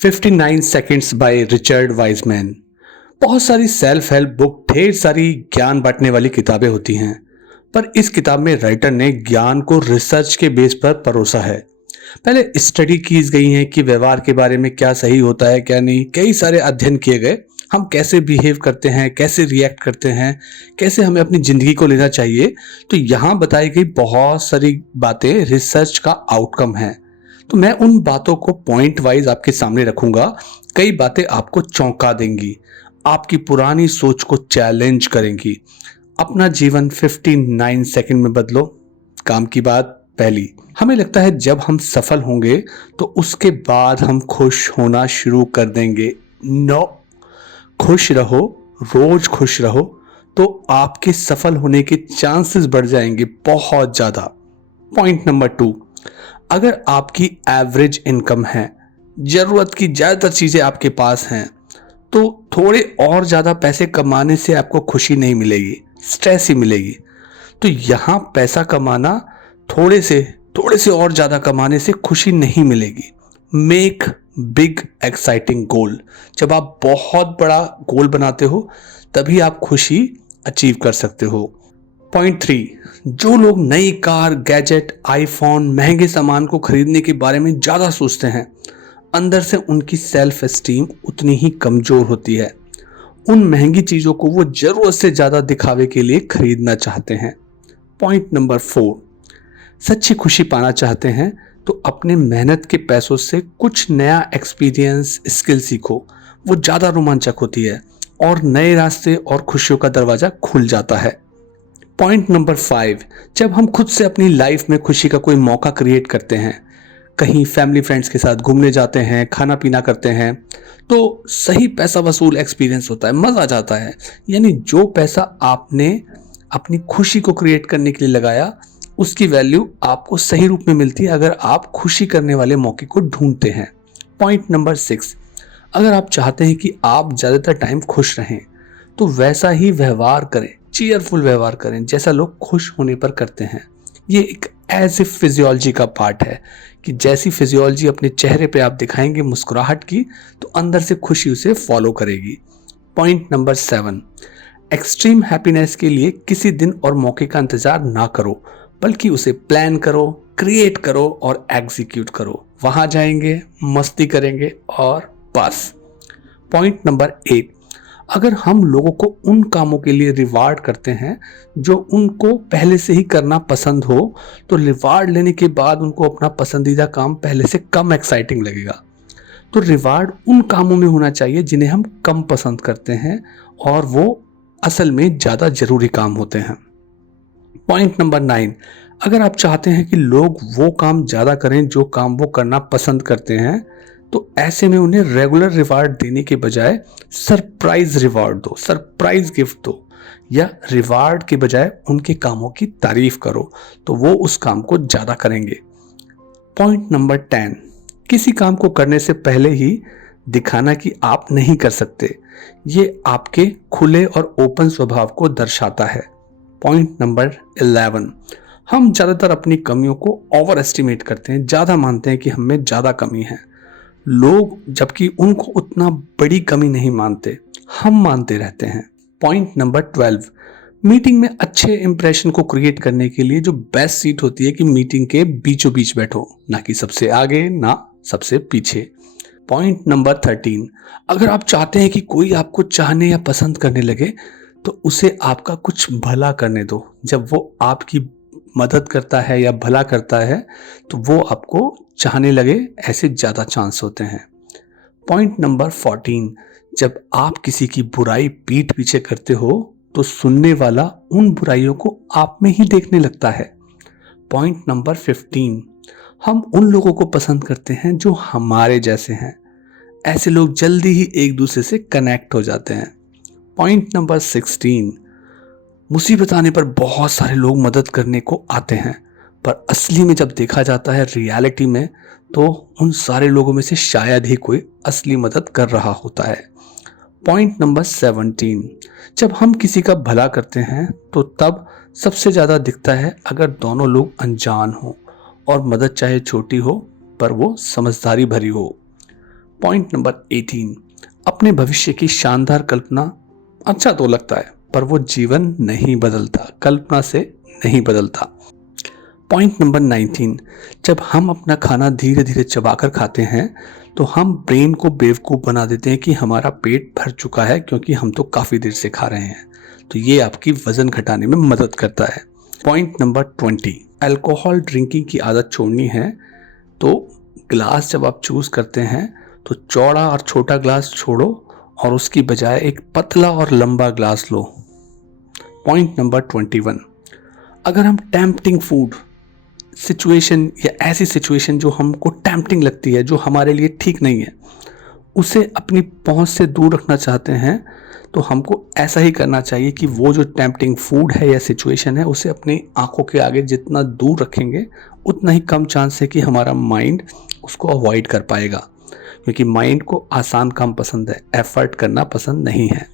59 seconds by Richard Wiseman. बहुत सारी self help book, ढेर सारी ज्ञान बांटने वाली किताबें होती हैं, पर इस किताब में राइटर ने ज्ञान को रिसर्च के बेस पर परोसा है। पहले स्टडी की गई है कि व्यवहार के बारे में क्या सही होता है क्या नहीं, कई सारे अध्ययन किए गए। हम कैसे बिहेव करते हैं, कैसे रिएक्ट करते हैं, कैसे हमें अपनी जिंदगी को लेना चाहिए। तो यहाँ बताई गई बहुत सारी बातें रिसर्च का आउटकम है। तो मैं उन बातों को पॉइंट वाइज आपके सामने रखूंगा। कई बातें आपको चौंका देंगी, आपकी पुरानी सोच को चैलेंज करेंगी। अपना जीवन 59 सेकंड में बदलो। काम की बात पहली, हमें लगता है जब हम सफल होंगे तो उसके बाद हम खुश होना शुरू कर देंगे। नो, खुश रहो, रोज खुश रहो, तो आपके सफल होने के चांसेस बढ़ जाएंगे बहुत ज्यादा। पॉइंट नंबर 2, अगर आपकी एवरेज इनकम है, जरूरत की ज्यादातर चीजें आपके पास हैं, तो थोड़े और ज्यादा पैसे कमाने से आपको खुशी नहीं मिलेगी, स्ट्रेस ही मिलेगी। तो यहां पैसा कमाना थोड़े से और ज्यादा कमाने से खुशी नहीं मिलेगी। मेक बिग एक्साइटिंग गोल। जब आप बहुत बड़ा गोल बनाते हो तभी आप खुशी अचीव कर सकते हो। पॉइंट 3, जो लोग नई कार, गैजेट, आईफोन, महंगे सामान को खरीदने के बारे में ज्यादा सोचते हैं, अंदर से उनकी सेल्फ एस्टीम उतनी ही कमजोर होती है। उन महंगी चीजों को वो जरूरत से ज्यादा दिखावे के लिए खरीदना चाहते हैं। पॉइंट नंबर 4, सच्ची खुशी पाना चाहते हैं तो अपने मेहनत के पैसों से कुछ नया एक्सपीरियंस, स्किल सीखो। वो ज्यादा रोमांचक होती है और नए रास्ते और खुशियों का दरवाजा खुल जाता है। पॉइंट नंबर 5, जब हम खुद से अपनी लाइफ में खुशी का कोई मौका क्रिएट करते हैं, कहीं फैमिली फ्रेंड्स के साथ घूमने जाते हैं, खाना पीना करते हैं, तो सही पैसा वसूल एक्सपीरियंस होता है, मजा आ जाता है। यानी जो पैसा आपने अपनी खुशी को क्रिएट करने के लिए लगाया, उसकी वैल्यू आपको सही रूप में मिलती है अगर आप खुशी करने वाले मौके को ढूंढते हैं। पॉइंट नंबर 6, अगर आप चाहते हैं कि आप ज्यादातर टाइम खुश रहें तो वैसा ही व्यवहार करें, चीयरफुल व्यवहार करें जैसा लोग खुश होने पर करते हैं। ये एक एज ए फिजियोलॉजी का पार्ट है कि जैसी फिजियोलॉजी अपने चेहरे पे आप दिखाएंगे मुस्कुराहट की, तो अंदर से खुशी उसे फॉलो करेगी। पॉइंट नंबर 7, एक्सट्रीम हैप्पीनेस के लिए किसी दिन और मौके का इंतजार ना करो, बल्कि उसे प्लान करो, क्रिएट करो और एग्जीक्यूट करो। वहां जाएंगे, मस्ती करेंगे और बस। पॉइंट नंबर 8, अगर हम लोगों को उन कामों के लिए रिवार्ड करते हैं जो उनको पहले से ही करना पसंद हो, तो रिवार्ड लेने के बाद उनको अपना पसंदीदा काम पहले से कम एक्साइटिंग लगेगा। तो रिवार्ड उन कामों में होना चाहिए जिन्हें हम कम पसंद करते हैं और वो असल में ज्यादा जरूरी काम होते हैं। पॉइंट नंबर 9, अगर आप चाहते हैं कि लोग वो काम ज्यादा करें जो काम वो करना पसंद करते हैं, तो ऐसे में उन्हें रेगुलर रिवार्ड देने के बजाय सरप्राइज रिवार्ड दो, सरप्राइज गिफ्ट दो, या रिवार्ड के बजाय उनके कामों की तारीफ करो, तो वो उस काम को ज्यादा करेंगे। पॉइंट नंबर 10, किसी काम को करने से पहले ही दिखाना कि आप नहीं कर सकते, ये आपके खुले और ओपन स्वभाव को दर्शाता है। पॉइंट नंबर 11, हम ज्यादातर अपनी कमियों को ओवर एस्टिमेट करते हैं, ज्यादा मानते हैं कि हम में ज्यादा कमी है लोग, जबकि उनको उतना बड़ी कमी नहीं मानते, हम मानते रहते हैं। पॉइंट नंबर 12, मीटिंग में अच्छे इंप्रेशन को क्रिएट करने के लिए जो बेस्ट सीट होती है कि मीटिंग के बीचों बीच बैठो, ना कि सबसे आगे ना सबसे पीछे। पॉइंट नंबर 13, अगर आप चाहते हैं कि कोई आपको चाहने या पसंद करने लगे, तो उसे आपका कुछ भला करने दो। जब वो आपकी मदद करता है या भला करता है तो वो आपको चाहने लगे, ऐसे ज्यादा चांस होते हैं। पॉइंट नंबर 14, जब आप किसी की बुराई पीठ पीछे करते हो तो सुनने वाला उन बुराइयों को आप में ही देखने लगता है। पॉइंट नंबर 15, हम उन लोगों को पसंद करते हैं जो हमारे जैसे हैं, ऐसे लोग जल्दी ही एक दूसरे से कनेक्ट हो जाते हैं। पॉइंट नंबर 16, मुसीबत आने पर बहुत सारे लोग मदद करने को आते हैं, पर असली में जब देखा जाता है रियलिटी में, तो उन सारे लोगों में से शायद ही कोई असली मदद कर रहा होता है। पॉइंट नंबर 17, जब हम किसी का भला करते हैं तो तब सबसे ज्यादा दिखता है अगर दोनों लोग अनजान हो और मदद चाहे छोटी हो पर वो समझदारी भरी हो। पॉइंट नंबर 18, अपने भविष्य की शानदार कल्पना अच्छा तो लगता है पर वो जीवन नहीं बदलता, कल्पना से नहीं बदलता। पॉइंट नंबर 19, जब हम अपना खाना धीरे धीरे चबाकर खाते हैं तो हम ब्रेन को बेवकूफ़ बना देते हैं कि हमारा पेट भर चुका है क्योंकि हम तो काफ़ी देर से खा रहे हैं। तो ये आपकी वज़न घटाने में मदद करता है। पॉइंट नंबर 20, अल्कोहल ड्रिंकिंग की आदत छोड़नी है तो ग्लास जब आप चूज़ करते हैं तो चौड़ा और छोटा ग्लास छोड़ो और उसकी बजाय एक पतला और लंबा ग्लास लो। पॉइंट नंबर 21, अगर हम टेम्पटिंग फूड सिचुएशन या ऐसी सिचुएशन जो हमको टेम्पटिंग लगती है, जो हमारे लिए ठीक नहीं है, उसे अपनी पहुंच से दूर रखना चाहते हैं तो हमको ऐसा ही करना चाहिए कि वो जो टेम्पटिंग फूड है या सिचुएशन है उसे अपनी आंखों के आगे जितना दूर रखेंगे उतना ही कम चांस है कि हमारा माइंड उसको अवॉइड कर पाएगा, क्योंकि माइंड को आसान काम पसंद है, एफर्ट करना पसंद नहीं है।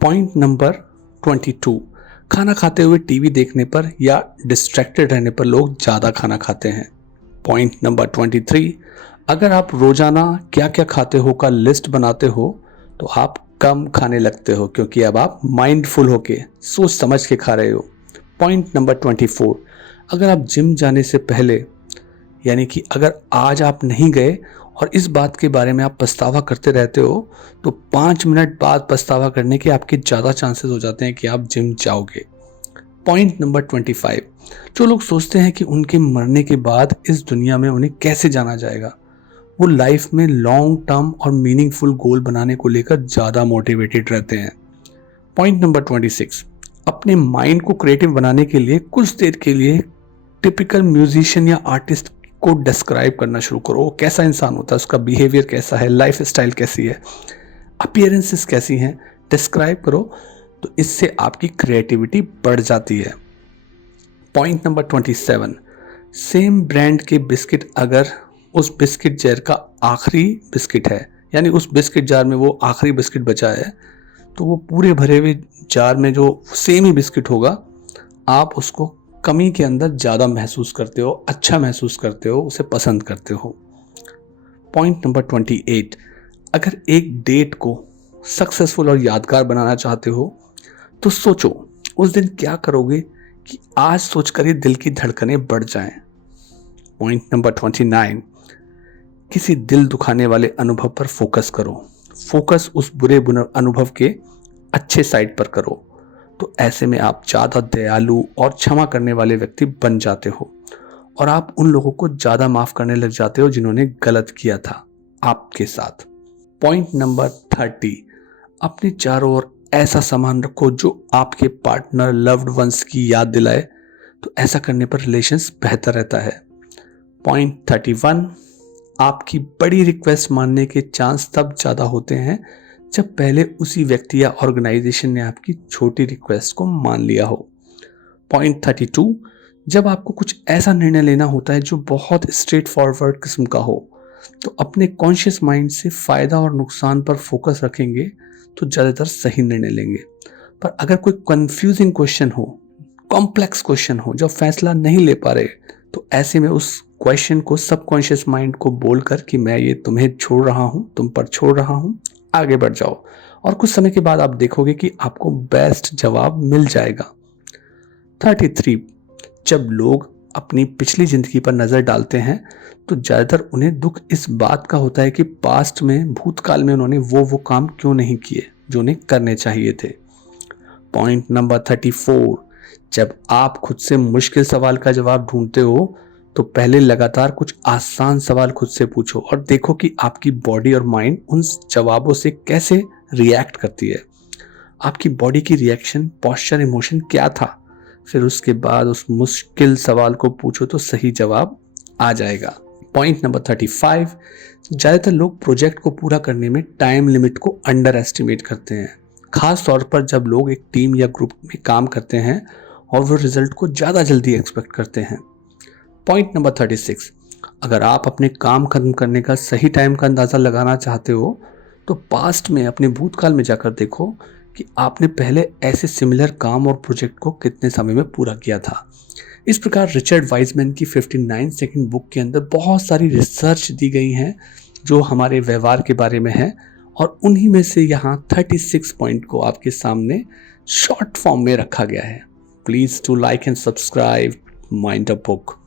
पॉइंट नंबर 22, खाना खाते हुए टीवी देखने पर या डिस्ट्रैक्टेड रहने पर लोग ज़्यादा खाना खाते हैं। पॉइंट नंबर 23, अगर आप रोज़ाना क्या क्या खाते हो का लिस्ट बनाते हो तो आप कम खाने लगते हो, क्योंकि अब आप माइंडफुल होके सोच समझ के खा रहे हो। पॉइंट नंबर 24, अगर आप जिम जाने से पहले, यानी कि अगर आज आप नहीं गए और इस बात के बारे में आप पछतावा करते रहते हो तो 5 मिनट बाद पछतावा करने के आपके ज़्यादा चांसेस हो जाते हैं कि आप जिम जाओगे। पॉइंट नंबर 25, जो लोग सोचते हैं कि उनके मरने के बाद इस दुनिया में उन्हें कैसे जाना जाएगा, वो लाइफ में लॉन्ग टर्म और मीनिंगफुल गोल बनाने को लेकर ज़्यादा मोटिवेटेड रहते हैं। पॉइंट नंबर 26, अपने माइंड को क्रिएटिव बनाने के लिए कुछ देर के लिए टिपिकल म्यूजिशियन या आर्टिस्ट को डिस्क्राइब करना शुरू करो। वो कैसा इंसान होता है, उसका बिहेवियर कैसा है, लाइफ स्टाइल कैसी है, अपीयरेंसेस कैसी हैं, डिस्क्राइब करो, तो इससे आपकी क्रिएटिविटी बढ़ जाती है। पॉइंट नंबर 27, सेम ब्रांड के बिस्किट अगर उस बिस्किट जार का आखिरी बिस्किट है, यानी उस बिस्किट जार में वो आखिरी बिस्किट बचा है, तो वो पूरे भरे हुए जार में जो सेम ही बिस्किट होगा, आप उसको कमी के अंदर ज़्यादा महसूस करते हो, अच्छा महसूस करते हो, उसे पसंद करते हो। पॉइंट नंबर 28, अगर एक डेट को सक्सेसफुल और यादगार बनाना चाहते हो तो सोचो उस दिन क्या करोगे कि आज सोचकर ही दिल की धड़कनें बढ़ जाएं। पॉइंट नंबर 29, किसी दिल दुखाने वाले अनुभव पर फोकस करो, फोकस उस बुरे अनुभव के अच्छे साइड पर करो, तो ऐसे में आप ज़्यादा दयालु और क्षमा करने वाले व्यक्ति बन जाते हो और आप उन लोगों को ज़्यादा माफ़ करने लग जाते हो जिन्होंने गलत किया था आपके साथ। पॉइंट नंबर 30, अपने चारों ओर ऐसा सामान रखो जो आपके पार्टनर, लव्ड वंस की याद दिलाए, तो ऐसा करने पर रिलेशंस बेहतर रहता है। पॉइंट 31, आपकी बड़ी रिक्वेस्ट मानने के चांस तब ज़्यादा होते हैं जब पहले उसी व्यक्ति या ऑर्गेनाइजेशन ने आपकी छोटी रिक्वेस्ट को मान लिया हो। पॉइंट 32, जब आपको कुछ ऐसा निर्णय लेना होता है जो बहुत स्ट्रेट फॉरवर्ड किस्म का हो, तो अपने कॉन्शियस माइंड से फ़ायदा और नुकसान पर फोकस रखेंगे तो ज़्यादातर सही निर्णय लेंगे। पर अगर कोई कंफ्यूजिंग क्वेश्चन हो, कॉम्प्लेक्स क्वेश्चन हो, जब फैसला नहीं ले पा रहे, तो ऐसे में उस क्वेश्चन को सबकॉन्शियस माइंड को बोलकर कि मैं ये तुम्हें छोड़ रहा हूँ, तुम पर छोड़ रहा हूँ, आगे बढ़ जाओ, और कुछ समय के बाद आप देखोगे कि आपको बेस्ट जवाब मिल जाएगा। 33, जब लोग अपनी पिछली जिंदगी पर नज़र डालते हैं तो ज़्यादातर उन्हें दुख इस बात का होता है कि पास्ट में, भूतकाल में उन्होंने वो काम क्यों नहीं किए जो उन्हें करने चाहिए थे। पॉइंट नंबर 34, जब आप खुद से मुश्किल सवाल का जवाब ढूंढते हो तो पहले लगातार कुछ आसान सवाल खुद से पूछो और देखो कि आपकी बॉडी और माइंड उन जवाबों से कैसे रिएक्ट करती है। आपकी बॉडी की रिएक्शन, पोस्चर, इमोशन क्या था, फिर उसके बाद उस मुश्किल सवाल को पूछो तो सही जवाब आ जाएगा। पॉइंट नंबर 35, ज़्यादातर लोग प्रोजेक्ट को पूरा करने में टाइम लिमिट को अंडर एस्टिमेट करते हैं, खास तौर पर जब लोग एक टीम या ग्रुप में काम करते हैं और वो रिजल्ट को ज़्यादा जल्दी एक्सपेक्ट करते हैं। पॉइंट नंबर 36, अगर आप अपने काम खत्म करने का सही टाइम का अंदाज़ा लगाना चाहते हो तो पास्ट में, अपने भूतकाल में जाकर देखो कि आपने पहले ऐसे सिमिलर काम और प्रोजेक्ट को कितने समय में पूरा किया था। इस प्रकार रिचर्ड वाइजमैन की 59 सेकंड बुक के अंदर बहुत सारी रिसर्च दी गई हैं जो हमारे व्यवहार के बारे में है, और उन्हीं में से यहाँ 36 पॉइंट को आपके सामने शॉर्ट फॉर्म में रखा गया है। Please to like and subscribe mind a book.